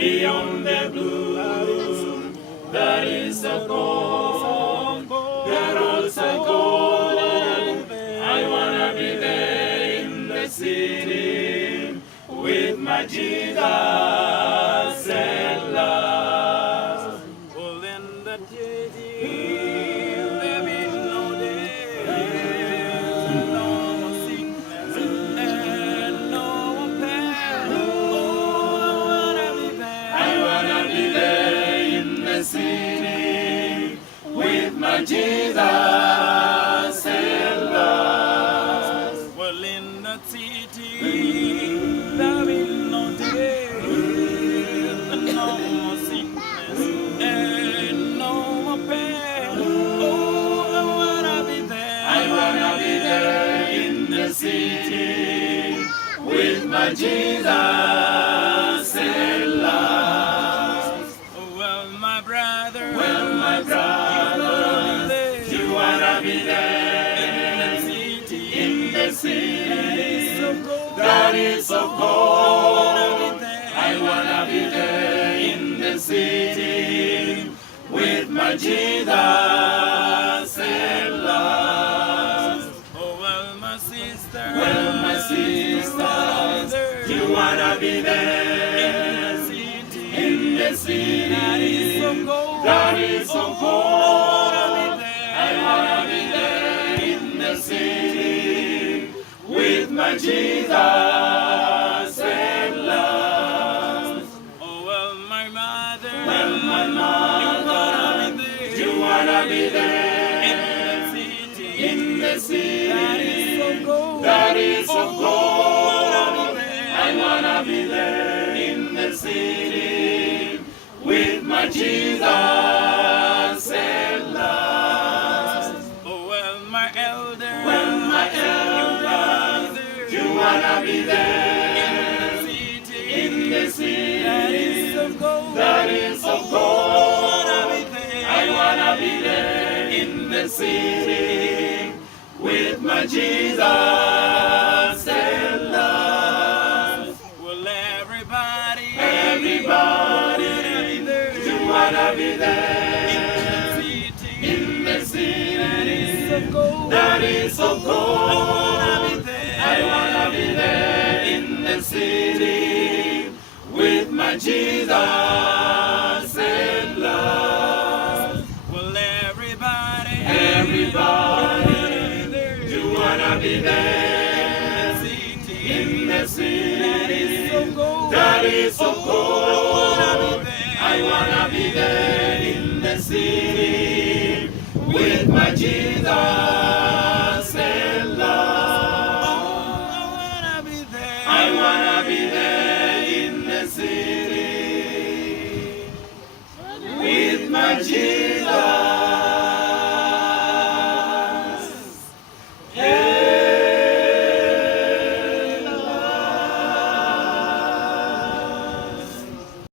beyond the blue. That is so cold, that also cold. I wanna be there in the city with my Jesus and love. Well, in the city, there is no day, no more sickness, and no more pain. Oh, I wanna be there in the city with my Jesus and love. Well, in the city, there is no day, no more sickness, and no more pain. Oh, I wanna be there. I wanna be there in the city with my Jesus and love. Well, my brother, you wanna be there in the city that is so cold. I wanna be there in the city with my Jesus and love. Oh, well, my sister, you wanna be there in the city that is so cold. I wanna be there in the city with my Jesus and love. Oh, well, my mother, you wanna be there in the city that is so cold. I wanna be there in the city with my Jesus and love. Oh, well, my elder, you wanna be there in the city that is so cold. I wanna be there in the city with my Jesus and love. Well, everybody, you wanna be there in the city that is so cold. I wanna be there in the city with my Jesus and love. Well, everybody, you wanna be there in the city that is so cold. I wanna be there in the city with my Jesus and love. I wanna be there.